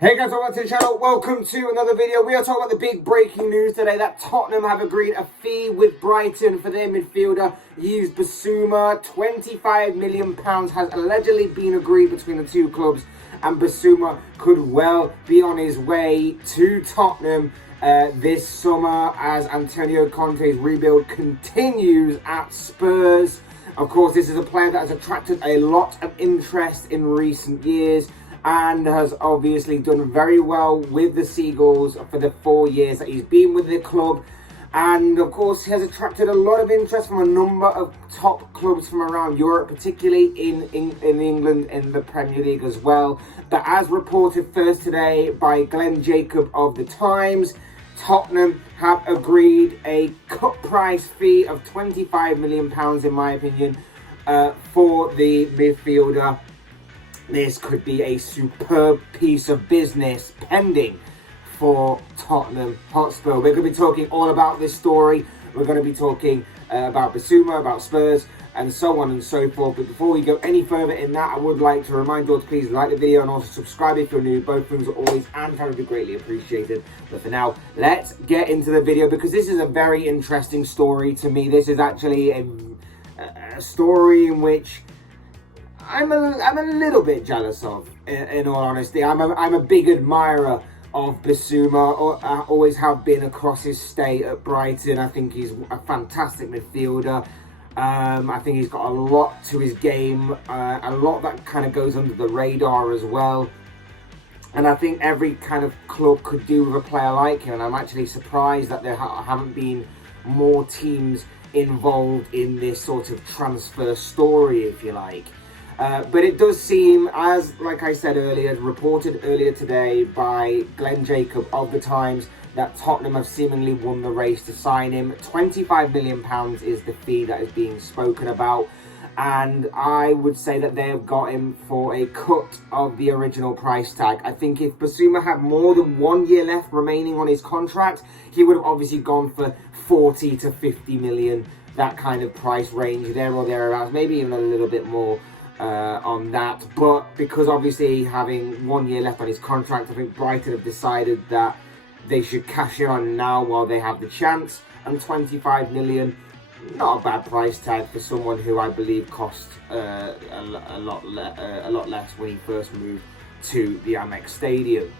Hey guys, welcome to the channel. Welcome to another video. We are talking about the big breaking news today that Tottenham have agreed a fee with Brighton for their midfielder Yves Bissouma. £25 million has allegedly been agreed between the two clubs, and Bissouma could well be on his way to Tottenham this summer as Antonio Conte's rebuild continues at Spurs. Of course, this is a player that has attracted a lot of interest in recent years and has obviously done very well with the Seagulls for the 4 years that he's been with the club. And of course, he has attracted a lot of interest from a number of top clubs from around Europe, particularly in England, in the Premier League as well. But as reported first today by Glenn Jacob of The Times, Tottenham have agreed a cut price fee of £25 million, in my opinion, for the midfielder. This could be a superb piece of business pending for Tottenham Hotspur. We're going to be talking all about this story. We're going to be talking about Bissouma, about Spurs, and so on and so forth. But before we go any further in that, I would like to remind you all to please like the video and also subscribe if you're new. Both things are always and can be greatly appreciated. But for now, let's get into the video because this is a very interesting story to me. This is actually a story in which I'm a little bit jealous of, in all honesty. I'm a big admirer of Bissouma, or always have been across his stay at Brighton. I think he's a fantastic midfielder. I think he's got a lot to his game, a lot that kind of goes under the radar as well. And I think every kind of club could do with a player like him. And I'm actually surprised that there haven't been more teams involved in this sort of transfer story, if you like. But it does seem, as like I said earlier, reported earlier today by Glenn Jacob of The Times, that Tottenham have seemingly won the race to sign him. £25 million is the fee that is being spoken about. And I would say that they have got him for a cut of the original price tag. I think if Bissouma had more than 1 year left remaining on his contract, he would have obviously gone for 40 to 50 million, that kind of price range, there or thereabouts, maybe even a little bit more on that. But because obviously having 1 year left on his contract, I think Brighton have decided that they should cash in on now while they have the chance. And 25 million, not a bad price tag for someone who I believe cost a lot less when he first moved to the Amex Stadium.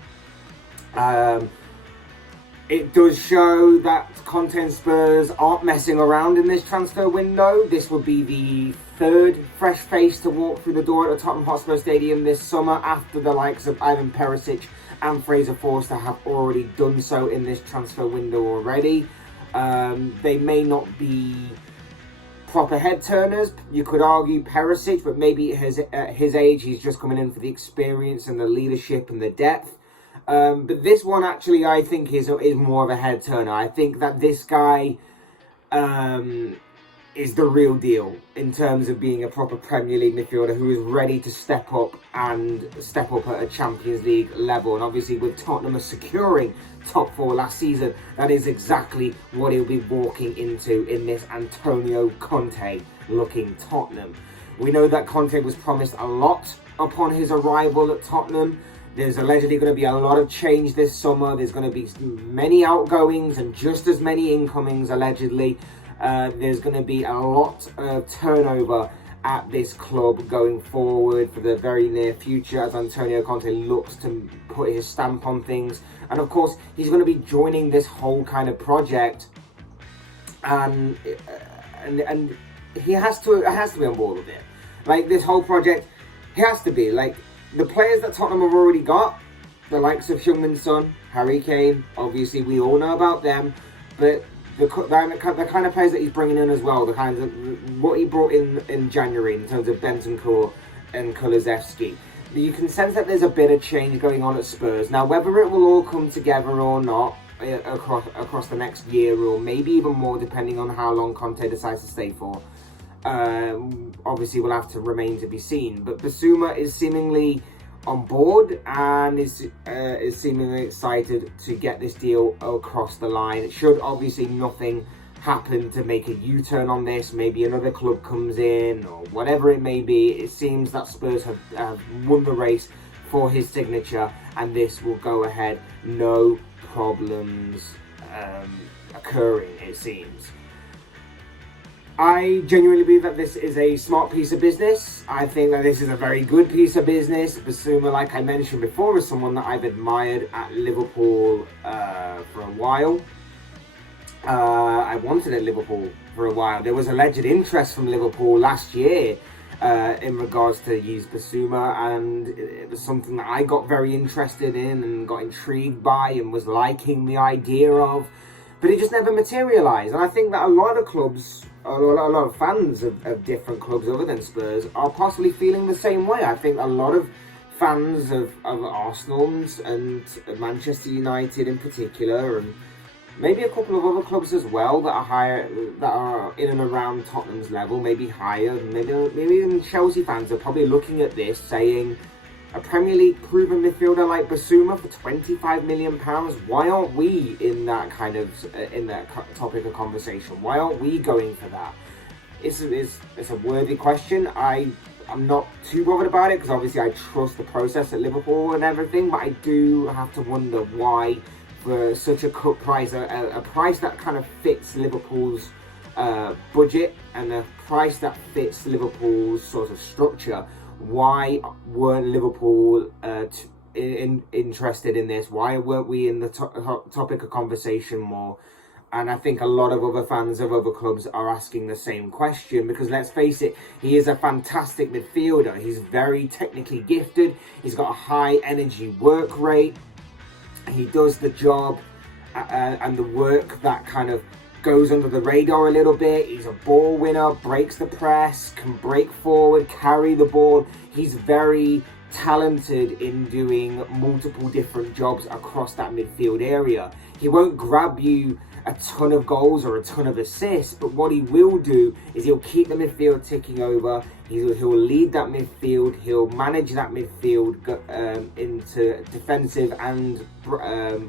It does show that Conte Spurs aren't messing around in this transfer window. This would be the third fresh face to walk through the door at the Tottenham Hotspur Stadium this summer, after the likes of Ivan Perisic and Fraser Forster have already done so in this transfer window already. They may not be proper head turners. You could argue Perisic, but maybe at his age, he's just coming in for the experience and the leadership and the depth. But this one actually, I think, is more of a head turner. I think that this guy is the real deal in terms of being a proper Premier League midfielder who is ready to step up at a Champions League level. And obviously with Tottenham securing top 4 last season, that is exactly what he'll be walking into in this Antonio Conte looking Tottenham. We know that Conte was promised a lot upon his arrival at Tottenham. There's allegedly going to be a lot of change this summer. There's going to be many outgoings and just as many incomings, allegedly. There's going to be a lot of turnover at this club going forward for the very near future as Antonio Conte looks to put his stamp on things. And of course, he's going to be joining this whole kind of project. And he has to be on board with it. Like, this whole project, he has to be. Like, the players that Tottenham have already got, the likes of Heung-min Son, Harry Kane, obviously we all know about them, but the kind of players that he's bringing in as well, the kinds of what he brought in January in terms of Bentancur and Kulusevski, you can sense that there's a bit of change going on at Spurs. Now, whether it will all come together or not across the next year, or maybe even more, depending on how long Conte decides to stay for, obviously will have to remain to be seen. But Bissouma is seemingly on board and is seemingly excited to get this deal across the line. It should obviously nothing happen to make a U-turn on this. Maybe another club comes in or whatever it may be. It seems that Spurs have won the race for his signature, and this will go ahead, no problems occurring, it seems. I genuinely believe that this is a smart piece of business. I think that this is a very good piece of business. Bissouma, like I mentioned before, is someone that I've admired at Liverpool for a while. I wanted at Liverpool for a while. There was alleged interest from Liverpool last year in regards to Yves Bissouma, and it was something that I got very interested in and got intrigued by and was liking the idea of, but it just never materialised. And I think that a lot of clubs, a lot of fans of different clubs other than Spurs are possibly feeling the same way. I think a lot of fans of Arsenal and Manchester United in particular, and maybe a couple of other clubs as well that are higher, that are in and around Tottenham's level, maybe higher, maybe even Chelsea fans are probably looking at this saying, a Premier League proven midfielder like Bissouma for £25 million, why aren't we in that kind of, in that topic of conversation? Why aren't we going for that? It's a worthy question. I'm not too bothered about it because obviously I trust the process at Liverpool and everything, but I do have to wonder why for such a cut price, a price that kind of fits Liverpool's budget and a price that fits Liverpool's sort of structure. Why weren't Liverpool interested in this? Why weren't we in the topic of conversation more? And I think a lot of other fans of other clubs are asking the same question, because let's face it, he is a fantastic midfielder. He's very technically gifted. He's got a high energy work rate. He does the job and the work that kind of goes under the radar a little bit. He's a ball winner, breaks the press, can break forward, carry the ball. He's very talented in doing multiple different jobs across that midfield area. He won't grab you a ton of goals or a ton of assists, but what he will do is he'll keep the midfield ticking over. He'll lead that midfield. He'll manage that midfield into defensive and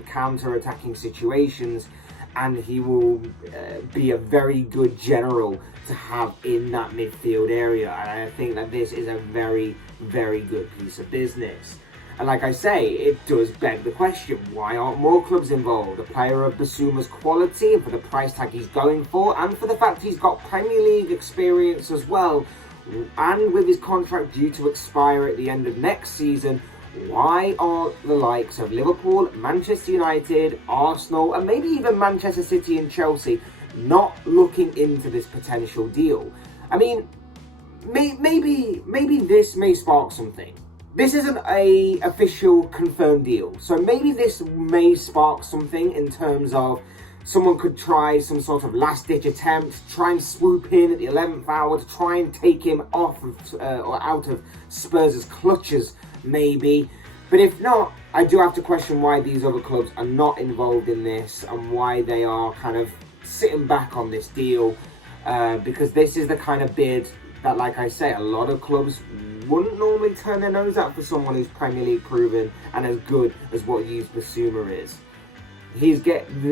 counter-attacking situations, and he will be a very good general to have in that midfield area. And I think that this is a very, very good piece of business. And like I say, it does beg the question, why aren't more clubs involved? A player of Bissouma's quality and for the price tag he's going for, and for the fact he's got Premier League experience as well, and with his contract due to expire at the end of next season, why aren't the likes of Liverpool, Manchester United, Arsenal, and maybe even Manchester City and Chelsea not looking into this potential deal? I mean, maybe this may spark something. This isn't a official confirmed deal, so maybe this may spark something in terms of someone could try some sort of last-ditch attempt, try and swoop in at the 11th hour to try and take him off of, or out of Spurs' clutches, maybe. But if not, I do have to question why these other clubs are not involved in this and why they are kind of sitting back on this deal, because this is the kind of bid that, like I say, a lot of clubs wouldn't normally turn their nose at for someone who's Premier League proven and as good as what Yves Bissouma is.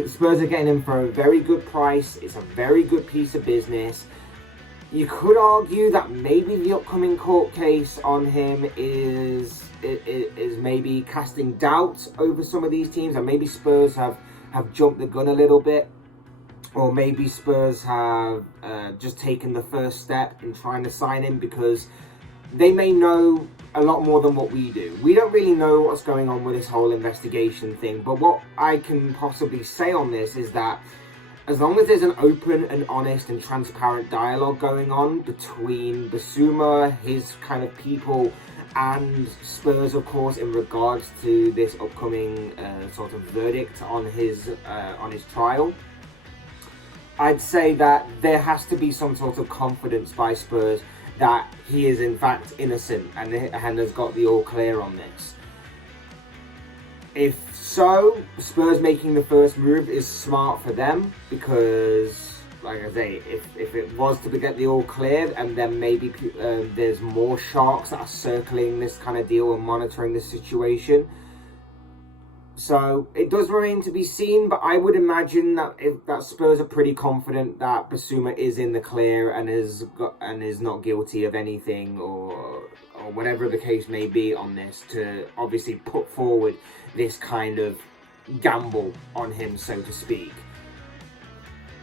Spurs are getting him for a very good price. It's a very good piece of business. You could argue that maybe the upcoming court case on him is maybe casting doubt over some of these teams, and maybe Spurs have jumped the gun a little bit. Or maybe Spurs have just taken the first step in trying to sign him because they may know a lot more than what we do. We don't really know what's going on with this whole investigation thing, but what I can possibly say on this is that as long as there's an open and honest and transparent dialogue going on between Bissouma, his kind of people, and Spurs, of course, in regards to this upcoming sort of verdict on his trial, I'd say that there has to be some sort of confidence by Spurs that he is in fact innocent and has got the all clear on this. If so, Spurs making the first move is smart for them because, like I say, if it was to get the all clear, and then maybe there's more sharks that are circling this kind of deal and monitoring the situation. So it does remain to be seen, but I would imagine that Spurs are pretty confident that Bissouma is in the clear and is not guilty of anything or or whatever the case may be on this, to obviously put forward this kind of gamble on him, so to speak.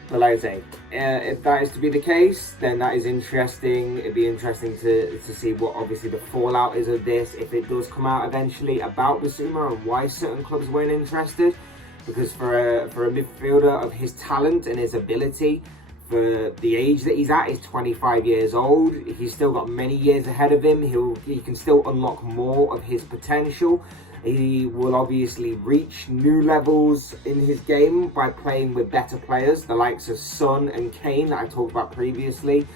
But like I say, if that is to be the case, then that is interesting. It'd be interesting to see what obviously the fallout is of this, if it does come out eventually about Bissouma and why certain clubs weren't interested. Because for a midfielder of his talent and his ability, for the age that he's at, he's 25 years old. He's still got many years ahead of him. He can still unlock more of his potential. He will obviously reach new levels in his game by playing with better players, the likes of Son and Kane that I talked about previously.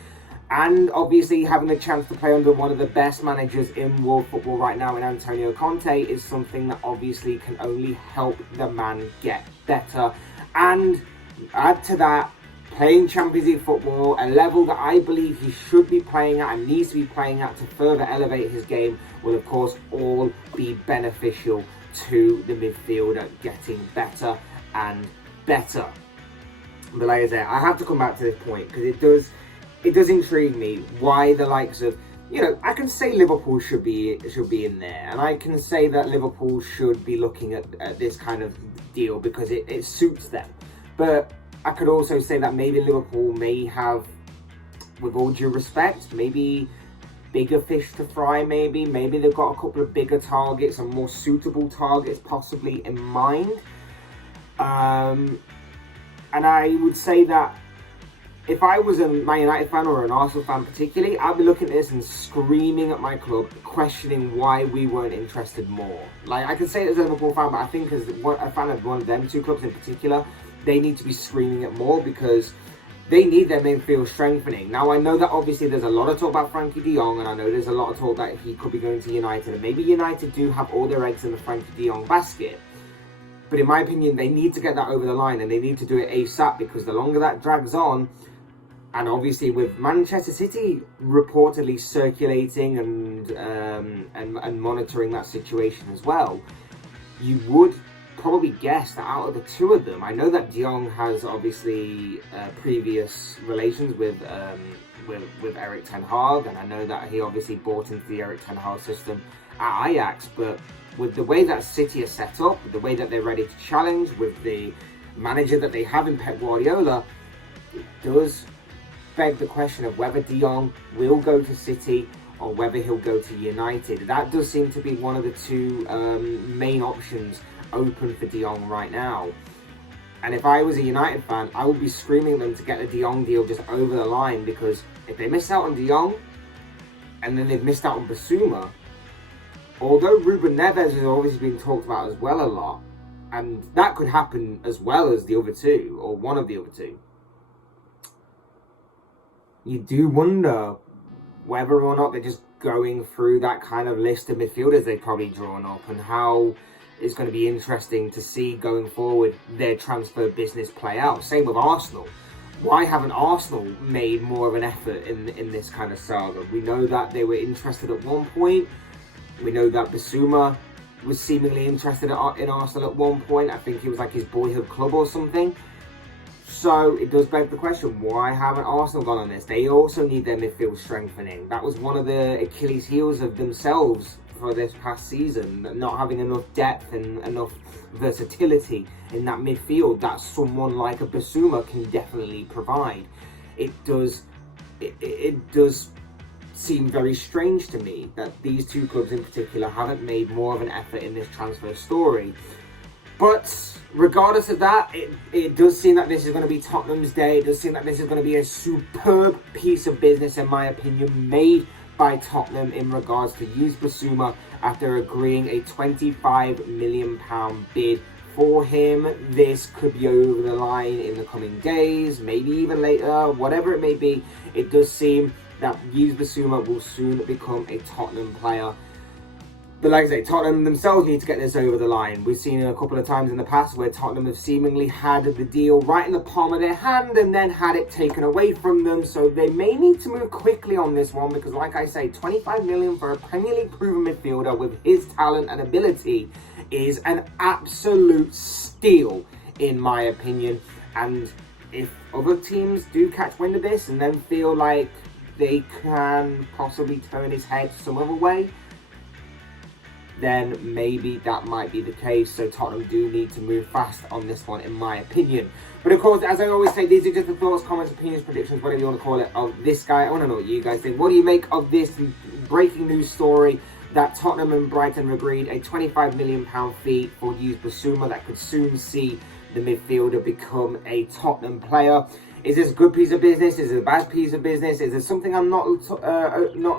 And obviously having the chance to play under one of the best managers in world football right now in Antonio Conte is something that obviously can only help the man get better. And add to that, playing Champions League football, a level that I believe he should be playing at and needs to be playing at to further elevate his game, will of course all be beneficial to the midfielder getting better and better. But like I say, I have to come back to this point because it does intrigue me why the likes of, you know, I can say Liverpool should be in there, and I can say that Liverpool should be looking at this kind of deal because it suits them. But I could also say that maybe Liverpool may have, with all due respect, maybe bigger fish to fry, maybe they've got a couple of bigger targets and more suitable targets possibly in mind. And I would say that if I was a Man United fan or an Arsenal fan particularly, I'd be looking at this and screaming at my club, questioning why we weren't interested more. Like, I could say it as a Liverpool fan, but I think as a fan of one of them two clubs in particular, they need to be screaming it more because they need their midfield strengthening. Now, I know that obviously there's a lot of talk about Frankie de Jong, and I know there's a lot of talk that he could be going to United, and maybe United do have all their eggs in the Frankie de Jong basket. But in my opinion, they need to get that over the line, and they need to do it ASAP, because the longer that drags on, and obviously with Manchester City reportedly circulating and monitoring that situation as well, you would probably guess that out of the two of them, I know that de Jong has obviously previous relations with Erik ten Hag, and I know that he obviously bought into the Erik ten Hag system at Ajax, but with the way that City are set up, with the way that they're ready to challenge, with the manager that they have in Pep Guardiola, it does beg the question of whether de Jong will go to City or whether he'll go to United. That does seem to be one of the two main options open for de Jong right now. And if I was a United fan, I would be screaming at them to get the de Jong deal just over the line, because if they miss out on de Jong and then they've missed out on Bissouma, although Ruben Neves has obviously been talked about as well a lot, and that could happen as well as the other two, or one of the other two, you do wonder whether or not they're just going through that kind of list of midfielders they've probably drawn up, and how it's going to be interesting to see going forward their transfer business play out. Same with Arsenal. Why haven't Arsenal made more of an effort in this kind of saga? We know that they were interested at one point. We know that Bissouma was seemingly interested in Arsenal at one point. I think it was like his boyhood club or something. So it does beg the question, why haven't Arsenal gone on this? They also need their midfield strengthening. That was one of the Achilles heels of themselves for this past season, not having enough depth and enough versatility in that midfield that someone like a Bissouma can definitely provide. It does seem very strange to me that these two clubs in particular haven't made more of an effort in this transfer story. But regardless of that, it does seem that this is going to be Tottenham's day. It does seem that this is going to be a superb piece of business, in my opinion, made by Tottenham in regards to Yves Bissouma after agreeing a £25 million bid for him. This could be over the line in the coming days, maybe even later, whatever it may be. It does seem that Yves Bissouma will soon become a Tottenham player. But like I say, Tottenham themselves need to get this over the line. We've seen it a couple of times in the past where Tottenham have seemingly had the deal right in the palm of their hand and then had it taken away from them. So they may need to move quickly on this one, because like I say, 25 million for a Premier League proven midfielder with his talent and ability is an absolute steal, in my opinion. And if other teams do catch wind of this and then feel like they can possibly turn his head some other way, then maybe that might be the case. So Tottenham do need to move fast on this one, in my opinion. But of course, as I always say, these are just the thoughts, comments, opinions, predictions, whatever you want to call it, of this guy. I want to know what you guys think. What do you make of this breaking news story that Tottenham and Brighton have agreed a £25 million fee for Yves Bissouma that could soon see the midfielder become a Tottenham player? Is this a good piece of business? Is it a bad piece of business? Is there something I'm not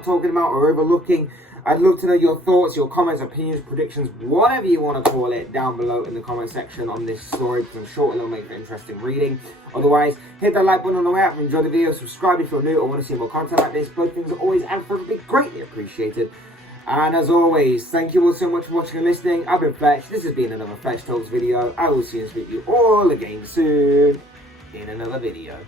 talking about or overlooking? I'd love to know your thoughts, your comments, opinions, predictions, whatever you want to call it, down below in the comment section on this story, because I'm sure it'll make for interesting reading. Otherwise, hit that like button on the way out and enjoy the video. Subscribe if you're new or want to see more content like this. Both things are always and forever greatly appreciated. And as always, thank you all so much for watching and listening. I've been Fletch. This has been another Fletch Talks video. I will see and speak to you all again soon in another video.